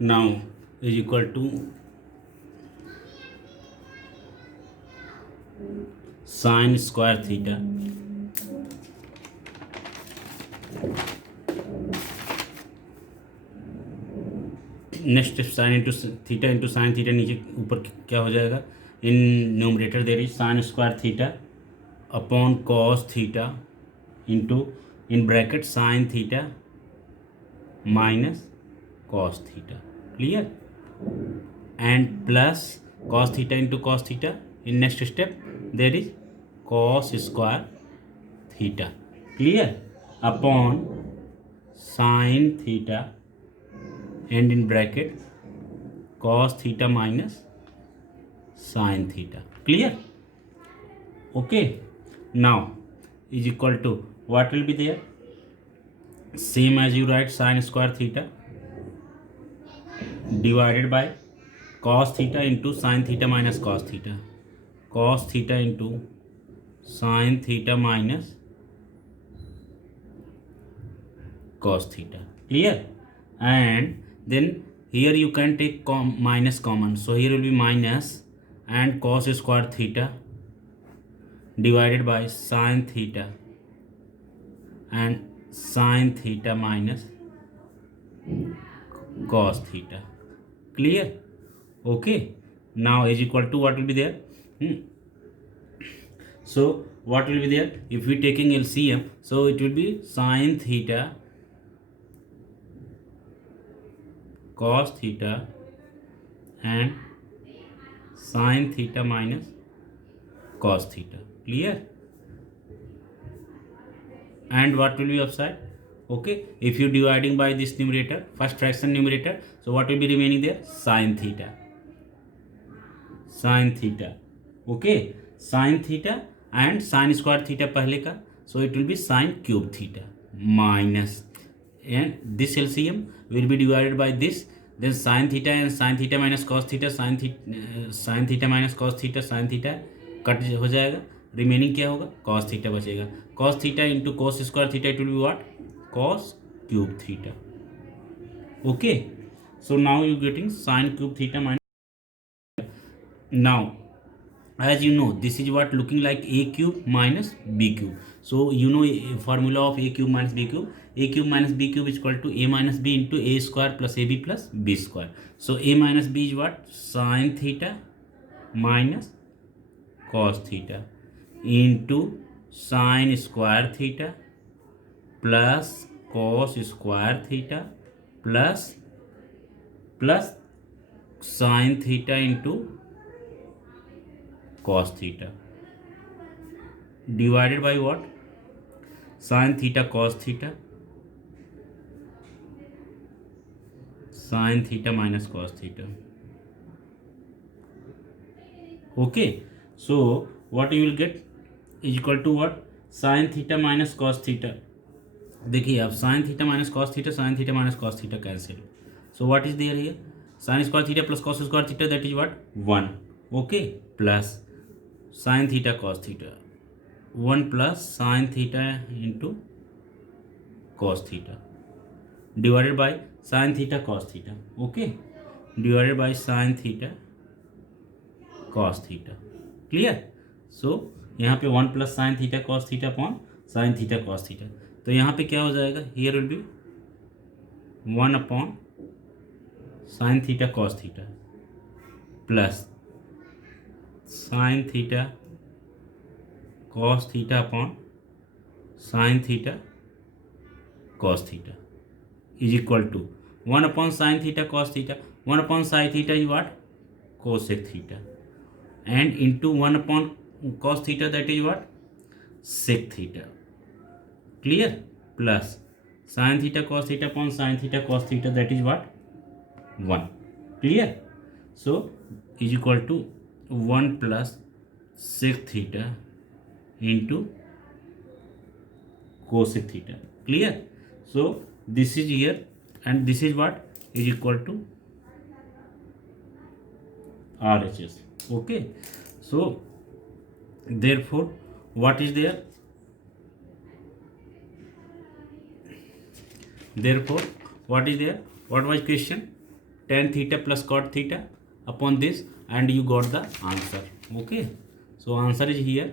now is equal to sin square theta next sine into theta into sine theta, नीचे ऊपर क्या हो जाएगा, in numerator there is sine square theta upon cos theta into in bracket sine theta minus cos theta, clear, and plus cos theta into cos theta, in next step there is cos square theta, clear, upon sine theta and in bracket cos theta minus sin theta, clear, okay. Now is equal to what will be there, same as you write sin square theta divided by cos theta into sin theta minus cos theta, cos theta into sin theta minus cos theta, clear, and then here you can take minus common, so here will be minus and cos square theta divided by sin theta and sin theta minus cos theta, clear, okay. Now is equal to what will be there, so what will be there, if we taking LCM, so it will be sin theta cos theta and sin theta minus cos theta, clear, and what will be upside, okay, if you dividing by this numerator, first fraction numerator, so what will be remaining there, sin theta, okay, sin theta and sin square theta पहले का, so it will be sin cube theta minus, and this LCM will be divided by this, then sin theta and sin theta minus cos theta, sin theta minus cos theta, sin theta cut हो जाएगा, remaining क्या होगा, cos theta बचेगा, cos theta into cos square theta, it will be what, cos cube theta, okay. So now you getting sin cube theta minus, now as you know this is what looking like a cube minus b cube, so you know formula of a cube minus b cube, a cube minus b cube is equal to a minus b into a square plus ab plus b square, so a minus b is what, sin theta minus cos theta into sin square theta plus cos square theta plus sin theta into cos theta divided by what, sin theta cos theta, sin theta minus cos theta, okay. So what you will get is equal to what, sin theta minus cos theta, देखिए अब sin theta minus cos theta, sin theta minus cos theta cancel, so what is there here, sin square theta plus cos square theta, that is what, 1, okay, plus sin theta cos theta, 1 plus sin theta into cos theta divided by sin theta cos theta, okay, divided by sin theta cos theta, clear. So यहाँ पे 1 plus sin theta cos theta upon sin theta cos theta, तो यहाँ पे क्या हो जाएगा, here will be 1 upon sin theta cos theta plus sin theta cos theta upon sin theta cos theta is equal to 1 upon sin theta cos theta, 1 upon sin theta is what, cosec theta, and into 1 upon cos theta, that is what, sec theta, clear, plus sin theta cos theta upon sin theta cos theta, that is what, 1, clear. So is equal to 1 plus sec theta into cosec theta, clear. So this is here and this is what, is equal to RHS, okay. So therefore what is there, therefore what is there, what was question, tan theta plus cot theta upon this and you got the answer. Okay, so answer is here.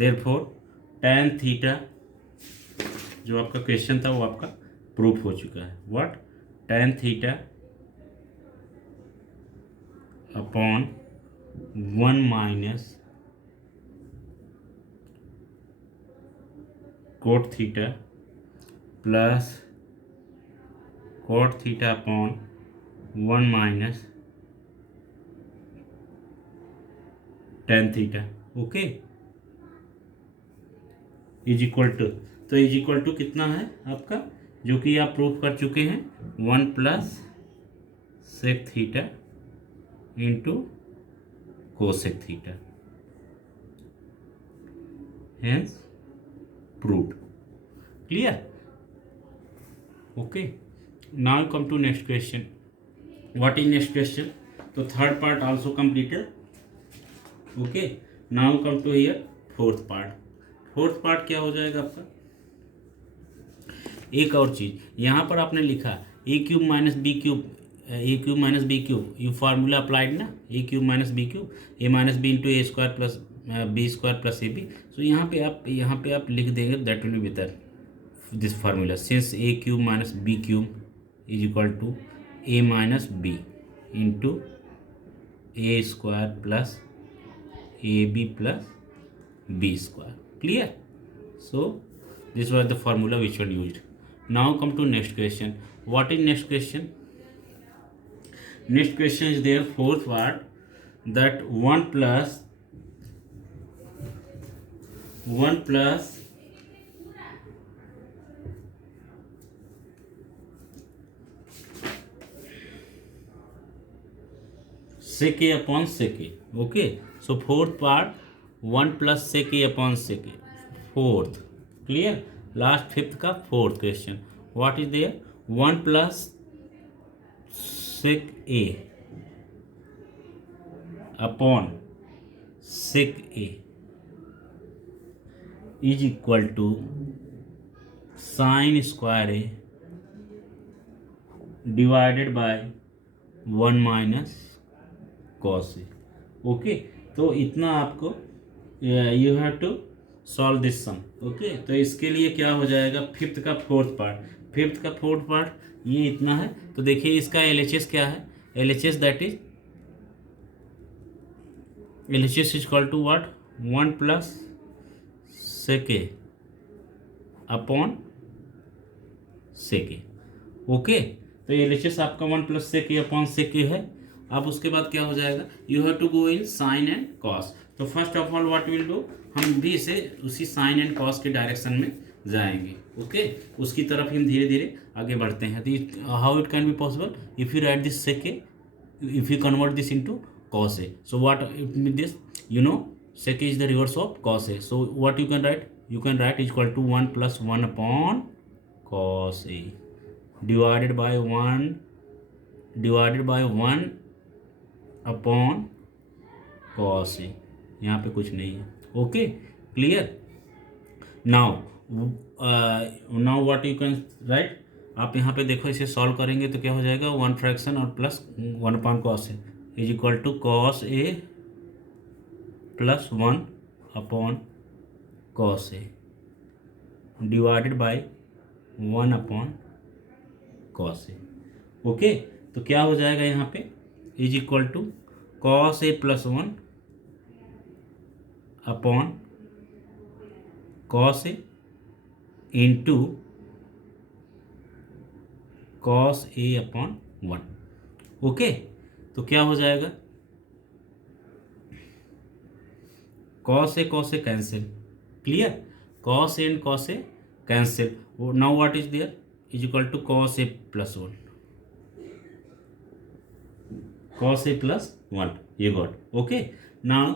Therefore tan theta जो आपका question था वो आपका proof हो चुका है. What? tan theta upon 1 minus cot theta plus cot theta upon 1 minus tan theta. Okay, is equal to, तो is equal to कितना है आपका, जो कि आप प्रूफ कर चुके हैं, 1 plus sec theta into cosec theta. Hence proved. Clear? Okay, now come to next question. What is next question? तो third part also completed. Okay, now come to here fourth part. Fourth part क्या हो जाएगा आपका? एक और चीज़ यहाँ पर आपने लिखा A cube minus B cube, A cube minus B cube, ये फार्मूला अप्लाइड ना, A cube minus B cube, A minus B into A square plus B square plus A B. So यहाँ पे आप लिख देंगे that will be better this formula, since A cube minus B cube is equal to A minus B into A square plus A B plus B square. Clear? So this was the formula which was used. Now come to next question. What is next question? Next question is there fourth part, that 1 plus sec a upon sec a. Okay, so fourth part 1 plus sec a upon sec a. Fourth. Clear? Last fifth का fourth question. What is there? 1 plus sec A upon sec A is equal to sine square A divided by 1 minus cos A. Okay, तो इतना आपको you have to solve this sum. Okay, तो इसके लिए क्या हो जाएगा, फिफ्थ का फोर्थ पार्ट ये इतना है. तो देखिए इसका LHS क्या है, LHS that is LHS is equal to what, 1 plus sec A upon sec A. Okay, तो LHS आपका 1 plus sec A upon sec ए है. अब उसके बाद क्या हो जाएगा, you have to go in sine and cos. तो first of all what will do, हम भी इसे उसी साइन एंड कॉस के डायरेक्शन में जाएंगे. ओके, उसकी तरफ हम धीरे धीरे आगे बढ़ते हैं. तो how it can be possible, if you write this sec A, if you convert this into cos A. So what it mean this, you know sec A is the reverse of cos A. So what you can write is equal to 1 plus 1 upon cos A divided by 1 upon cos A. यहाँ पे कुछ नहीं है. Okay, clear? Now what you can write, आप यहाँ पे देखो, इसे सॉल्व करेंगे तो क्या हो जाएगा, 1 फ्रैक्शन और plus 1 upon cos A is equal to cos A plus 1 upon cos A divided by 1 upon cos A. Okay, तो क्या हो जाएगा यहाँ पे, is equal to cos A plus 1 upon cos A into cos A upon 1. Okay, तो क्या हो जाएगा, cos A cancel. Clear? Cos A and cos A cancel. Now what is there, is equal to cos A plus 1, cos A plus 1 ये got. Okay, now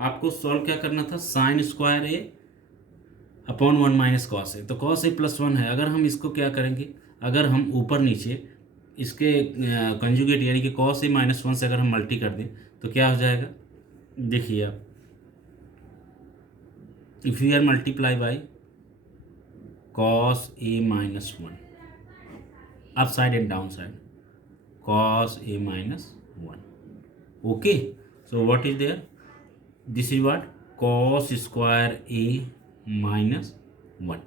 आपको solve क्या करना था, sign square ए upon 1 minus cos ए. तो cos A plus 1 है, अगर हम इसको क्या करेंगे, अगर हम ऊपर नीचे इसके कंजुगेट यानी कि कॉस ए माइनस 1 से अगर हम मल्टी कर दें तो क्या हो जाएगा, देखिए आप, if you are multiply by cos A minus 1 up side and down side, cos a minus 1. Okay, so what is there? This is what? Cos square a minus 1.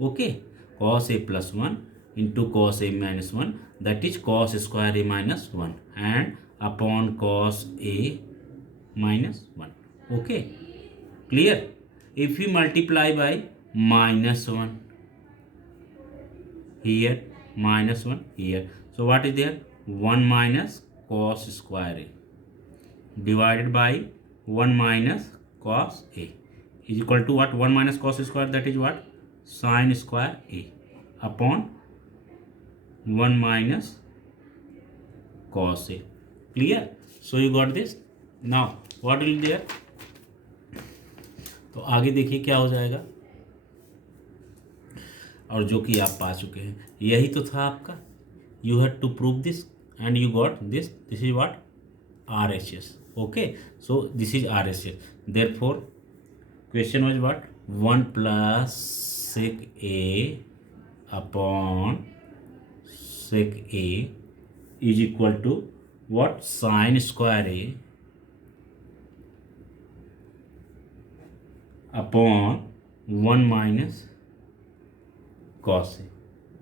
Okay, cos a plus 1 into cos a minus 1, that is cos square a minus 1, and upon cos a minus 1. Okay, clear? If we multiply by minus 1 here, minus 1 here, so what is there? 1 minus cos square a divided by 1 minus cos a is equal to what? 1 minus cos square, that is what? Sin square a upon 1 minus cos a. Clear? So you got this. Now what will be there? तो आगे देखिए क्या हो जाएगा, और जो कि आप पा चुके हैं, यही तो था आपका. You had to prove this and you got this. This is what? RHS. Okay, so this is RHS. Therefore question was what? 1 plus sec a upon sec a is equal to what? Sin square a upon 1 minus cos a.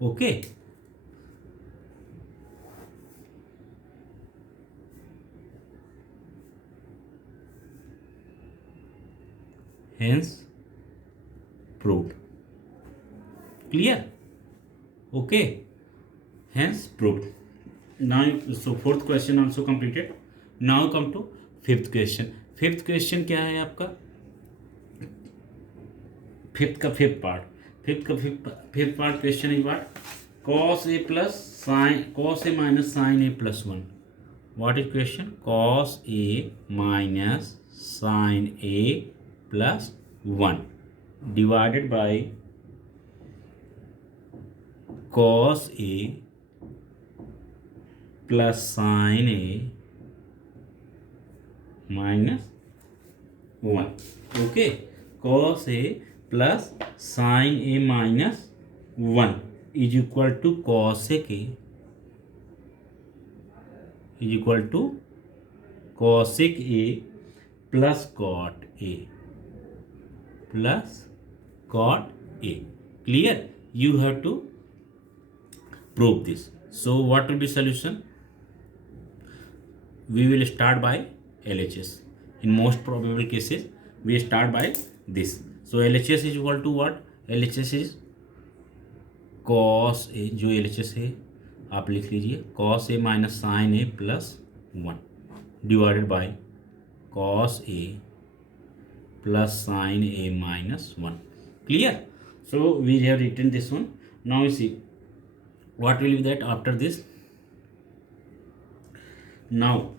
Okay, hence proved. Clear? Okay, hence proved. Now so fourth question also completed. Now come to fifth question. Fifth question क्या है आपका? Fifth का fifth part question is what? cos a plus sin, cos a minus sin a plus 1. What is question? Cos a minus sin a plus 1 divided by cos a plus sin a minus 1. Okay, cos a plus sin a minus 1 is equal to cosec a is equal to cosec a plus cot a plus cot a. Clear? You have to prove this. So what will be solution? We will start by LHS. In most probable cases we start by this. So LHS is equal to what? LHS is cos a, जो LHS है आप लिख लीजिए, cos a minus sin a plus 1 divided by cos a plus sin a minus 1. Clear? So we have written this one. Now you see what will be that after this. Now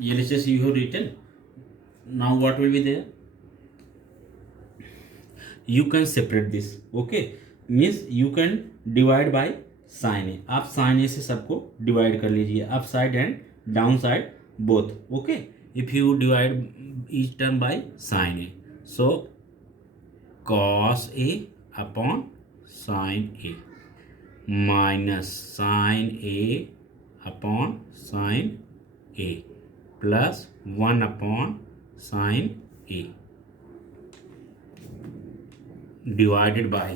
LHS you have written. Now what will be there? You can separate this. Okay, means you can divide by sin a. आप sin a से सबको divide कर लीजिए, up side and down side both. Okay, if you divide each term by sin a, so cos a upon sin a minus sin a upon sin a plus 1 upon sin a divided by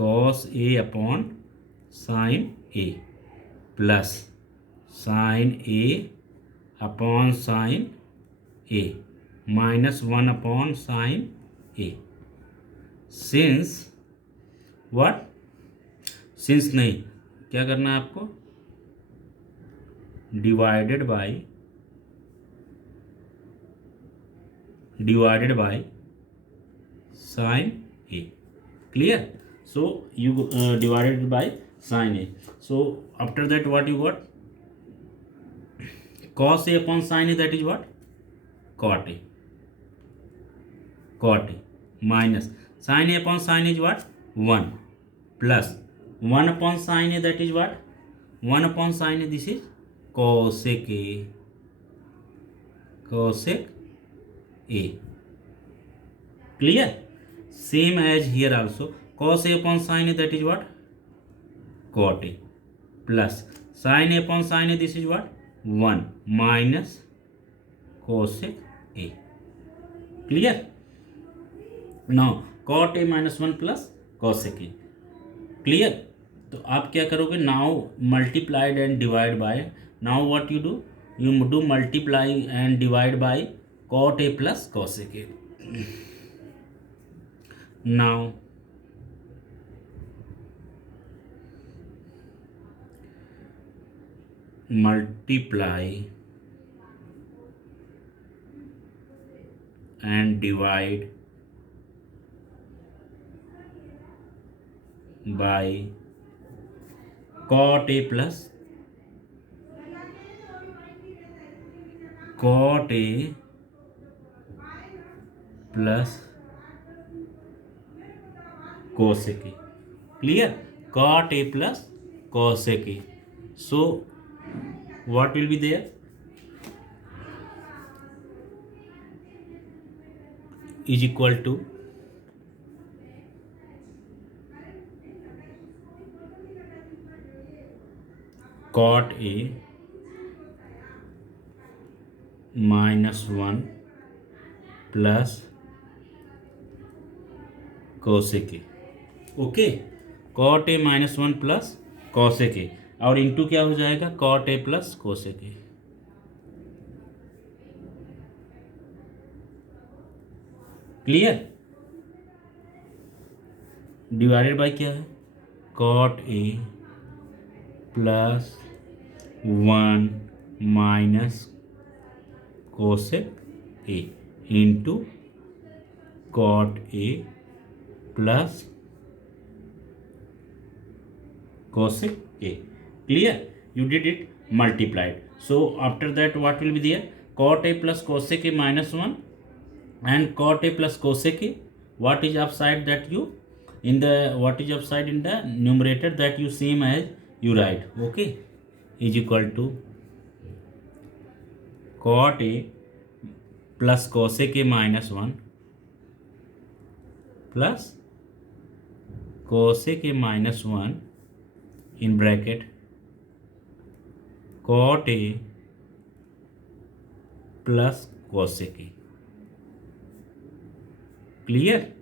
cos a upon sin a plus sin a upon sin a minus 1 upon sin a. Since what? Since नहीं, क्या करना है आपको? divided by sin a. Clear? So you divided by sin a. So after that what you got? Cos a upon sin a, that is what? Cot a. Minus sin a upon sin a is what? 1 plus 1 upon sin a, that is what? 1 upon sin a, this is cosec a. Clear? Same as here also, cos a upon sin a, that is what? cot A plus sin A upon sin A, this is what? 1 minus cosec A. Clear? Now cot A minus 1 plus cosec A. Clear? तो आप क्या करोगे? Now multiplied and divide by, now what you do multiply and divide by cot A plus cosec A. Now multiply and divide by cot A plus cot A plus cosec A. Clear? Cot A plus cosec A. So what will be there? Is equal to cot A minus 1 plus cosec A. Okay, cot A minus 1 plus cosec A और into क्या हो जाएगा? cot A plus cosec A. Clear? Divided by क्या है? cot A plus 1 minus cosec A into cot A plus cosec A. Clear? You did it multiplied. So after that what will be there? Cot A plus cosec A minus 1 and cot A plus cosec A. What is upside that you in the what is upside in the numerator that you same as you write. Okay, is equal to cot A plus cosec A minus 1 plus cosec A minus 1 in bracket cot A plus cosec A. Clear?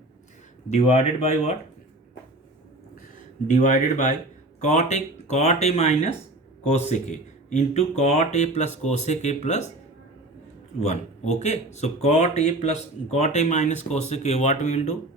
Divided by what? Divided by cot A minus cosec A into cot A plus cosec A plus 1. Okay, so cot A minus cosec A, what we will do?